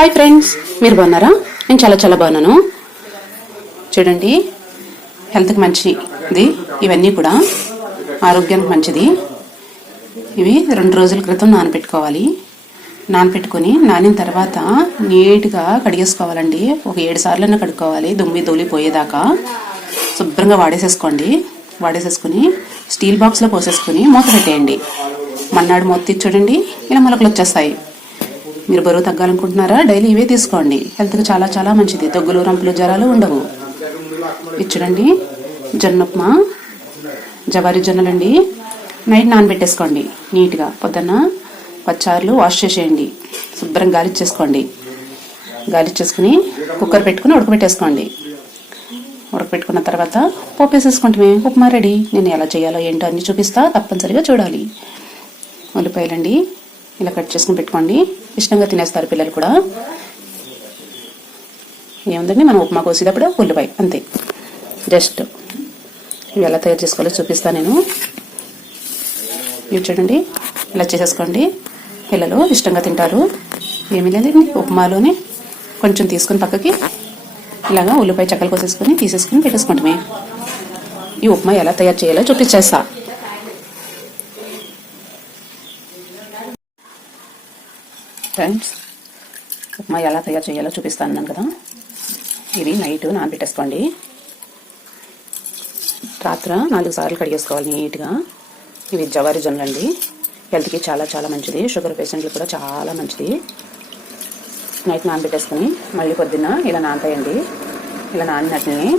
Hi friends, మీరు బాగున్నారా? నేను చాలా చాలా బాగున్నాను. చూడండి, హెల్త్కి మంచిది. ఇవన్నీ కూడా ఆరోగ్యానికి మంచిది. ఇవి 2 రోజుల క్రితం నానబెట్టుకోవాలి. నానబెట్టుకొని నానిన తర్వాత నీట్గా కడిగేసుకోవాలండి. ఒక 7 సార్లైనా కడుక్కోవాలి, దుమ్మి ధూళి పోయేదాకా. శుభ్రంగా వాడేసేసుకుని స్టీల్ బాక్స్లో పోసేసుకుని మూత పెట్టేయండి. మన్నాడు మూత తీసి చూడండి, ఇలా మొలకలు వచ్చేస్తాయి. మీరు బరువు తగ్గాలనుకుంటున్నారా? డైలీ ఇవే తీసుకోండి. హెల్త్కి చాలా చాలా మంచిది. దగ్గులు, రంపులు, జ్వరాలు ఉండవు. ఇది చూడండి, జొన్న ఉప్మా, జవారీ జొన్నలండి. నైట్ నానబెట్టేసుకోండి నీట్గా. పొద్దున్న 10 సార్లు వాష్ చేసేయండి. శుభ్రంగా గాలిచ్చేసుకోండి. గాలిచ్చేసుకుని కుక్కర్ పెట్టుకుని ఉడకబెట్టేసుకోండి. ఉడకబెట్టుకున్న తర్వాత పోపు వేసేసుకుంటే ఉప్మా రెడీ. నేను ఎలా చేయాలో ఏంటో అన్ని చూపిస్తా, తప్పనిసరిగా చూడాలి. ఉల్లిపాయలండి ఇలా కట్ చేసుకుని పెట్టుకోండి. ఇష్టంగా తినేస్తారు పిల్లలు కూడా. ఏముందండి, మనం ఉప్మా కోసేటప్పుడు ఉల్లిపాయ అంతే. జస్ట్ ఇవి ఎలా తయారు చేసుకోవాలో చూపిస్తాను నేను. ఇవి చూడండి, ఇలా చేసేసుకోండి. పిల్లలు ఇష్టంగా తింటారు. ఏమీ లేదండి, ఉప్మాలోనే కొంచెం తీసుకుని పక్కకి ఇలాగా ఉల్లిపాయ చెక్కలు కోసేసుకుని తీసేసుకుని పెట్టేసుకుంటామే. ఈ ఉప్మా ఎలా తయారు చేయాలో చూపించేస్తా. ఫ్రెండ్స్, ఉప్మా ఎలా తయారు చేయాలో చూపిస్తాను కదా. ఇది నైట్ నానబెట్టేసుకోండి. రాత్ర 4 సార్లు కడిగేసుకోవాలి నీట్గా. ఇవి జవారీ జొన్నలండి. హెల్త్కి చాలా చాలా మంచిది. షుగర్ పేషెంట్లు కూడా చాలా మంచిది. నైట్ నానబెట్టేసుకుని మళ్ళీ పొద్దున్న ఇలా నానతాయండి. ఇలా నానినట్లని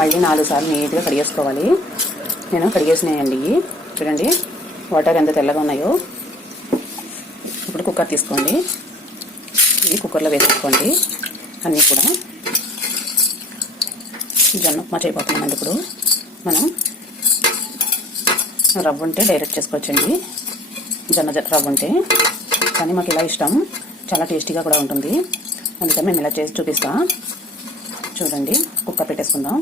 మళ్ళీ 4 సార్లు నీట్గా కడిగేసుకోవాలి. నేను కడిగేసినాయండి. చూడండి వాటర్ ఎంత తెల్లగా ఉన్నాయో. ఇప్పుడు కుక్కర్ తీసుకోండి. ఇది కుక్కర్లో వేసేసుకోండి అన్నీ కూడా. జొన్న ఉప్మా చేయబోతున్నాం. ఇప్పుడు మనం రవ్వ ఉంటే డైరెక్ట్ చేసుకోవచ్చండి. జొన్న రవ్వ ఉంటే, కానీ మాకు ఇలా ఇష్టం, చాలా టేస్టీగా కూడా ఉంటుంది. అందుకని మేము ఇలా చేసి చూపిస్తా. చూడండి, కుక్కర్ పెట్టేసుకుందాం.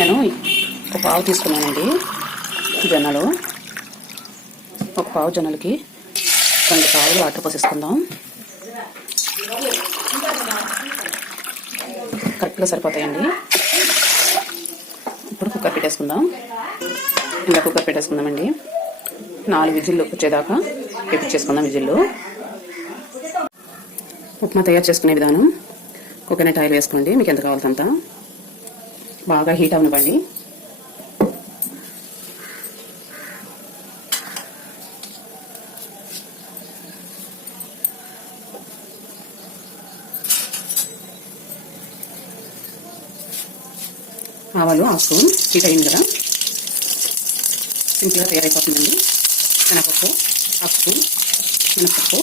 నేను 1 పావు తీసుకున్నానండి జొన్నలు. 1 పావు జొన్నలకి 2 పావులు వాటర్ పోసేసుకుందాం. కరెక్ట్గా సరిపోతాయండి. ఇప్పుడు కుక్కర్ పెట్టేసుకుందాం. ఇలా కుక్కర్ పెట్టేసుకుందామండి. 4 విజిల్లు వచ్చేదాకా పెట్టించేసుకుందాం విజిల్లు. ఉప్మా తయారు చేసుకునే విధానం: కోకోనట్ ఆయిల్ వేసుకోండి, మీకు ఎంత కావాల్సినంత. బాగా హీట్ అవనివ్వండి. ఆవాలు 1 స్పూన్ హీట్ అయింది కదా, సింపుల్గా తయారైపోతుందండి. శనగపప్పు 1 స్పూన్, మినపప్పు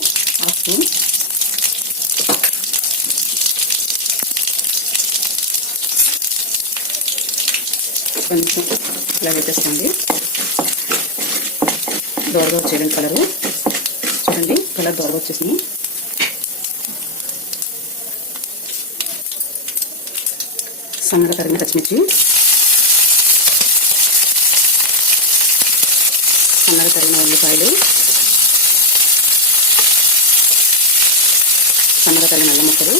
1 స్పూన్, కొంచెం ఇలా పెట్టేసుకోండి. దోరగా వచ్చేయండి కలరు. చూడండి, కలర్ దోరగా వచ్చేసింది. సన్నగా తరిగిన పచ్చిమిర్చి, సన్నగా తరిగిన ఉల్లిపాయలు, సన్నగా తరిగిన అల్లం ముక్కలు,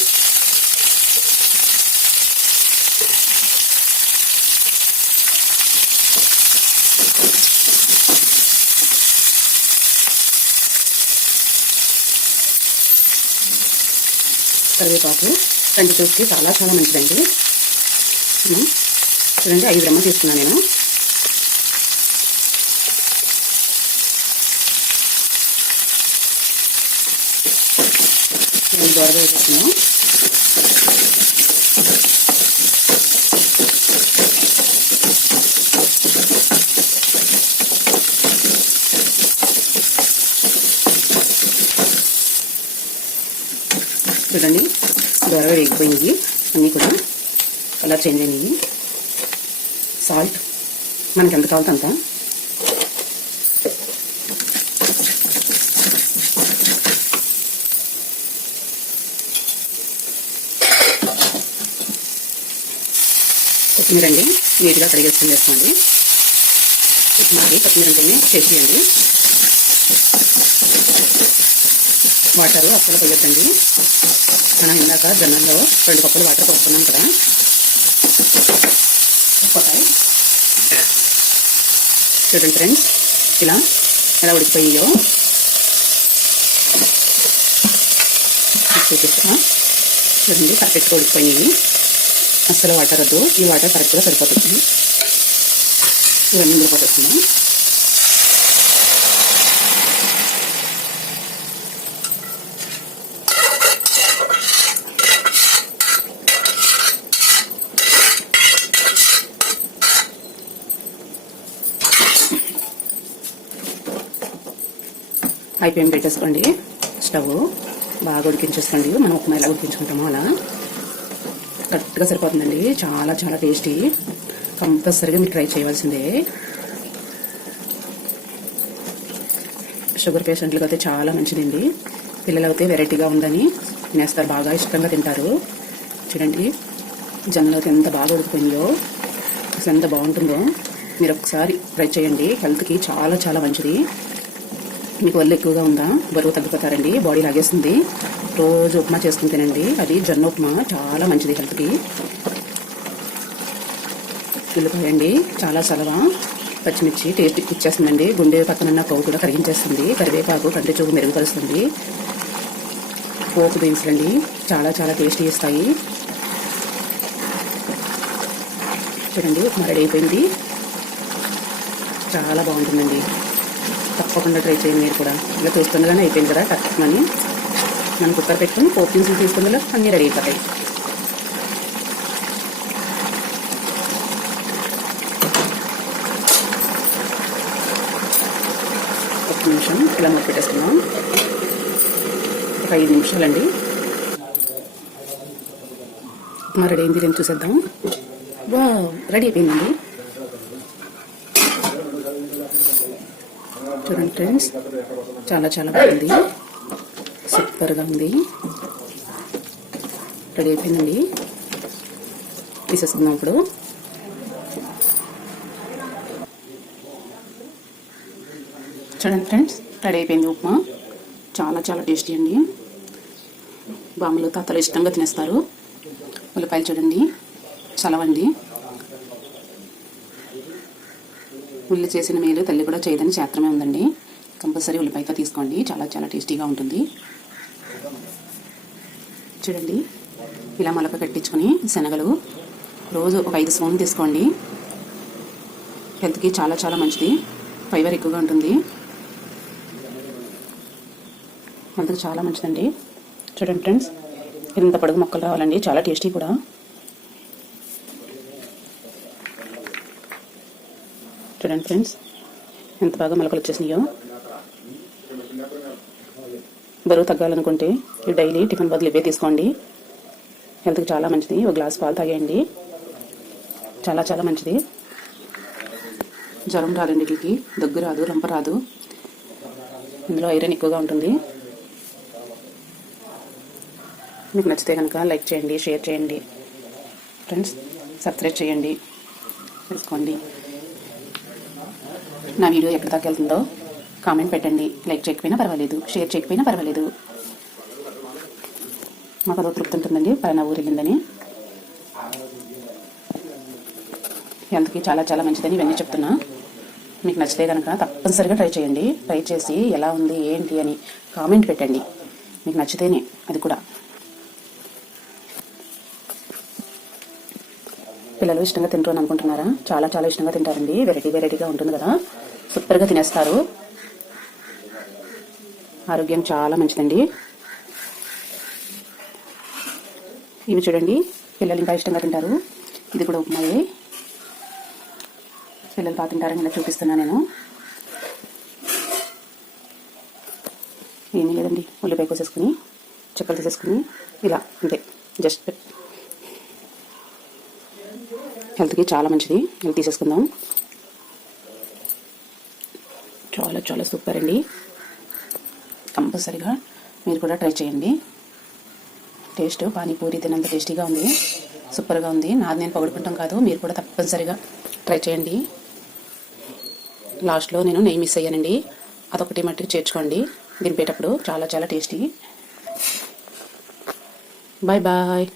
కరివేపాకు. కంటి చూపుకి చాలా చాలా మంచిదండి. చూడండి, 5 రెమ్మలు తీసుకున్నాను నేను. దోరగా వేసేస్తున్నాం. చూడండి, దోరగా వేగిపోయింది. అన్నీ కూడా కలర్ చేంజ్ అయినాయి. సాల్ట్ మనకి ఎంత కావాలో అంత. కొత్తిమీర అండి, నీట్గా కడిగేసుకుని వేసుకోండి. మాది కొత్తిమీర అంటేనే టేస్టీ అండి. వాటర్ అస్సలు పోయొద్దండి. మనం ఇందాక జొన్నల్లో 2 కప్పులు వాటర్ పోస్తున్నాం కదా, పోతాయి. చూడండి ఫ్రెండ్స్, ఇలా ఎలా ఉడికిపోయాయో చూపిస్తా. చూడండి, పర్ఫెక్ట్గా ఉడికిపోయినాయి. అస్సలు వాటర్ వద్దు, ఈ వాటర్ కరెక్ట్గా సరిపోతుంది. ఇవన్నీ ఇందులో పోతున్నాం. అయిపోయి పెట్టేసుకోండి. స్టవ్ బాగా ఉడికించేసుకోండి. మనం ఉప్మా ఎలా ఉడికించుకుంటామో అలా కరెక్ట్గా సరిపోతుందండి. చాలా చాలా టేస్టీ. కంపల్సరీగా మీరు ట్రై చేయవలసిందే. షుగర్ పేషెంట్లకు అయితే చాలా మంచిదండి. పిల్లలు అయితే వెరైటీగా ఉందని తినేస్తారు, బాగా ఇష్టంగా తింటారు. చూడండి, జొన్నలు అయితే ఎంత బాగా ఉడికిపోయిందో, అసలు ఎంత బాగుంటుందో. మీరు ఒకసారి ట్రై చేయండి. హెల్త్కి చాలా చాలా మంచిది. మీకు ఒళ్ళు ఎక్కువగా ఉందా, బరువు తగ్గిపోతారండి, బాడీ లాగేస్తుంది. రోజు ఉప్మా చేసుకుని తినండి. అది జొన్న ఉప్మా చాలా మంచిది హెల్త్కి. ఉల్లిపాయండి చాలా చలవా, పచ్చిమిర్చి టేస్ట్ ఇచ్చేస్తుందండి. గుండె పక్కన కొవ్వు కూడా కరిగించేస్తుంది. కరివేపాకు కంటి చూపు మెరుగుపరుస్తుంది. పోపు దినుసులండి చాలా చాలా టేస్టీ ఇస్తాయి. చూడండి, ఉప్మా రెడీ అయిపోయింది. చాలా బాగుంటుందండి. తప్పకుండా ట్రై చేయండి మీరు కూడా. ఇలా చూస్తుండగానే అయిపోయింది కదా, తప్పని మనం కుక్కర్ పెట్టుకుని పోపు దినుసులు తీసుకుందా అన్నీ రెడీ అయిపోతాయి. ఒక నిమిషం ఇలా మూత పెట్టేసుకున్నాం. ఒక 5 నిమిషాలండి. ఉప్మా రెడీ అయింది, నేను చూసేద్దాం. రెడీ అయిపోయిందండి. చూడండి ఫ్రెండ్స్, చాలా చాలా బాగుంది, సూపర్గా ఉంది. రెడీ అయిపోయిందండి. తీసేసుకుందాం ఇప్పుడు. చూడండి ఫ్రెండ్స్, రెడీ అయిపోయింది ఉప్మా. చాలా చాలా టేస్టీ అండి. బామ్మలు తాతలు ఇష్టంగా తినేస్తారు. ఉల్లిపాయలు చూడండి, చలవండి. ఉల్లి చేసిన మేలు తల్లి కూడా చేయదని శాస్త్రమే ఉందండి. కంపల్సరీ ఉల్లిపాయతో తీసుకోండి, చాలా చాలా టేస్టీగా ఉంటుంది. చూడండి, ఇలా మొలక కట్టించుకొని శనగలు రోజు ఒక 5 స్పూన్లు తీసుకోండి. హెల్త్కి చాలా చాలా మంచిది. ఫైబర్ ఎక్కువగా ఉంటుంది, హెల్త్కి చాలా మంచిదండి. చూడండి ఫ్రెండ్స్, ఇంత పొడుగు మొక్కలు రావాలండి, చాలా టేస్టీ కూడా. చూడండి ఫ్రెండ్స్, ఎంత బాగా మొలకలు వచ్చేసినాయో. బరువు తగ్గాలనుకుంటే డైలీ టిఫిన్ బదులు ఇవే తీసుకోండి. హెల్త్కి చాలా మంచిది. ఒక గ్లాస్ పాలు తాగేయండి, చాలా చాలా మంచిది. జ్వరం రాదండి వీటికి, దగ్గు రాదు, రంప రాదు. ఇందులో ఐరన్ ఎక్కువగా ఉంటుంది. మీకు నచ్చితే కనుక లైక్ చేయండి, షేర్ చేయండి ఫ్రెండ్స్, సబ్స్క్రైబ్ చేయండి, తెలుసుకోండి. నా వీడియో ఎక్కడి దాకా వెళ్తుందో కామెంట్ పెట్టండి. లైక్ చేయకపోయినా పర్వాలేదు, షేర్ చేయకపోయినా పర్వాలేదు. మాకు అదో తృప్తి ఉంటుందండి, పలానా ఊరు వెళ్ళిందని. హెల్త్కి చాలా చాలా మంచిదని ఇవన్నీ చెప్తున్నా. మీకు నచ్చితే కనుక తప్పనిసరిగా ట్రై చేయండి. ట్రై చేసి ఎలా ఉంది ఏంటి అని కామెంట్ పెట్టండి. మీకు నచ్చితేనే అది కూడా. పిల్లలు ఇష్టంగా తింటారు అని అనుకుంటున్నారా? చాలా చాలా ఇష్టంగా తింటారండి. వెరైటీ వెరైటీగా ఉంటుంది కదా, సూపర్గా తినేస్తారు. ఆరోగ్యం చాలా మంచిదండి. ఇవి చూడండి, పిల్లలు ఇంకా ఇష్టంగా తింటారు. ఇది కూడా ఉప్మాయే, పిల్లలు బాగా తింటారని ఇలా చూపిస్తున్నా నేను. ఏమీ లేదండి, ఉల్లిపాయ కోసేసుకుని చెక్కలు తీసేసుకుని ఇలా అంతే. జస్ట్ హెల్త్కి చాలా మంచిది. ఇలా తీసేసుకుందాం. చాలా చాలా సూపర్ అండి. కంపల్సరీగా మీరు కూడా ట్రై చేయండి. టేస్ట్ పానీపూరి తినంత టేస్టీగా ఉంది, సూపర్గా ఉంది. నాది నేను పొగడుకుంటాం కాదు, మీరు కూడా తప్పనిసరిగా ట్రై చేయండి. లాస్ట్లో నేను నెయ్యి మిస్ అయ్యానండి, అదొకటి మట్టుకు చేర్చుకోండి దింపేటప్పుడు. చాలా చాలా టేస్టీ. Bye bye.